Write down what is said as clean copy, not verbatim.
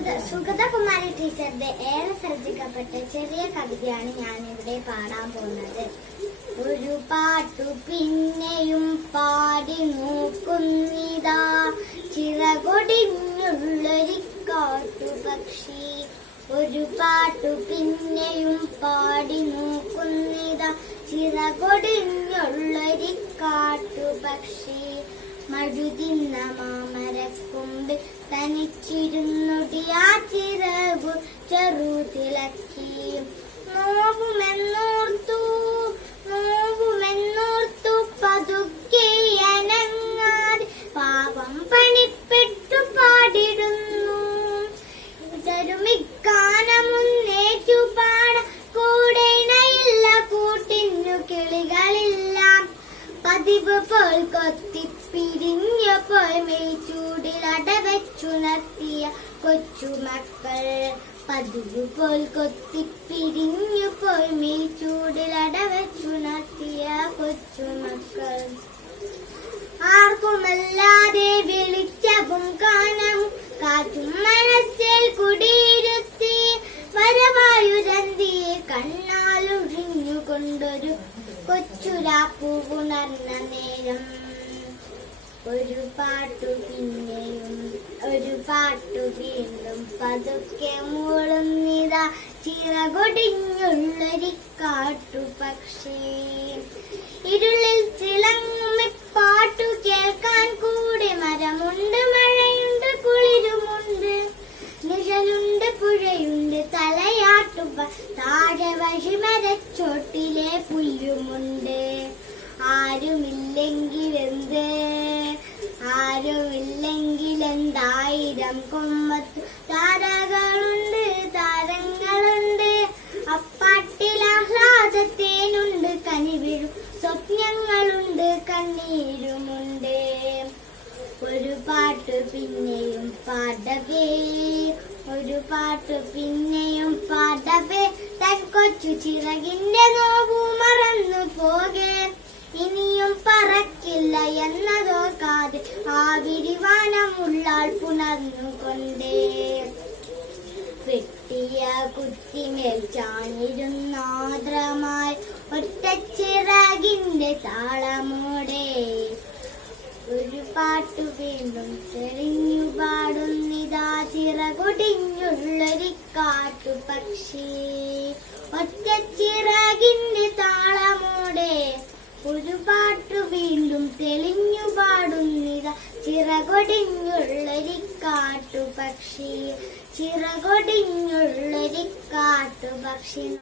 സുഗതകുമാരി ടീച്ചറുടെ ഏറെ ശ്രദ്ധിക്കപ്പെട്ട ചെറിയ കവിതയാണ് ഞാനിവിടെ പാടാൻ പോകുന്നത്. ഒരു പാട്ടു പിന്നെയും പാടി നോക്കുന്നിതാ, ചിറകൊടിഞ്ഞുള്ളൊരു കാട്ടുപക്ഷി. ഒരു പാട്ടു പിന്നെയും പാടി നോക്കുന്നിതാ, ചിറകൊടിഞ്ഞുള്ളൊരു കാട്ടുപക്ഷി. മഴുതിന്ന മാമരക്കൊമ്പിൽ തനിച്ചിരുന്നൊടി ആ ചിറകു ചെറുതിളക്കി. നോവുമെന്നോർത്തു പതുക്കെ അനങ്ങാതെ പാപം പണിപ്പെട്ടു പാടിടുന്നു. ചരുമിക്കാനമുന്നേറ്റു പാട കൂടെ ഇണയില്ല, കൂട്ടിന്നു കിളികളില്ല. പതിവ് പോൽ കൊത്തിപ്പിരിഞ്ഞപ്പോൾ മേച്ചൂടിൽ അടവച്ചുണർത്തിയ കൊച്ചുമക്കൾ. പതിവ് പോൽ കൊത്തിപ്പിരിഞ്ഞപ്പോൾ മേച്ചൂടിൽ അടവച്ചുണർത്തിയ കൊച്ചുമക്കൾ. ആർക്കുമല്ലാതെ വെളിച്ചവും കാനവും കാറ്റും മനസ്സിൽ കുടിയിരുത്തി, വരവായുരന്തിയെ കണ്ണാലൊഴിഞ്ഞുകൊണ്ടൊരു കൊച്ചുരാപ്പൂവുണർന്ന നേരം. ഒരു പാട്ടു പിന്നെയും ഒരു പാട്ടു വീണ്ടും പതുക്കെ മൂളുന്നിതാ, ചിറകൊടിഞ്ഞുള്ളൊരു കാട്ടുപക്ഷി. ഇരുളിൽ തിളങ്ങും പാട്ടു കേൾക്കാൻ കൂടെ മരമുണ്ട്, മഴയുണ്ട്, കുളിരുമുണ്ട്, നിഴലുണ്ട്, പുഴയുണ്ട്, തലയാട്ടുക താഴെ വഴിമരച്ചോട്ടിലെ പുല്ലുമുണ്ട്. ആരുമില്ലെങ്കിലെന്തായിരം കൊമ്പത്ത് താരകളുണ്ട്, താരങ്ങളുണ്ട്. അപ്പാട്ടിൽ ആഹ്ലാദത്തേനുണ്ട്, കനിവിഴും സ്വപ്നങ്ങളുണ്ട്, കണ്ണീരുമുണ്ട്. ഒരു പാട്ട് പിന്നെയും പാടവേ, ഒരു പാട്ട് പിന്നെയും പാടവേ, തൻ കൊച്ചു ചിറകിന്റെ നോവു മറന്നു പോകെ. ഇനിയും പറക്കില്ല എന്നതോർക്കാതെ ആ വിരിവാനമുള്ളാൾ പുണർന്നുകൊണ്ടേ. വെട്ടിയ കുത്തിമേൽ ചാഞ്ഞിരുന്നാദ്രമായി ഒറ്റച്ചിറകിന്റെ താളമോടെ. ഒരു പാട്ടു വീണ്ടും തെളിഞ്ഞു പാടുന്നിതാ, ചിറകൊടിഞ്ഞുള്ളൊരു കാട്ടുപക്ഷി. ഒറ്റച്ചിറകിന്റെ താളമോടെ ഒരു പാട്ടു വീണ്ടും തെളിഞ്ഞു പാടുന്നിതാ, ചിറകൊടിഞ്ഞുള്ളൊരു കാട്ടുപക്ഷി. ചിറകൊടിഞ്ഞുള്ളൊരു കാട്ടുപക്ഷി.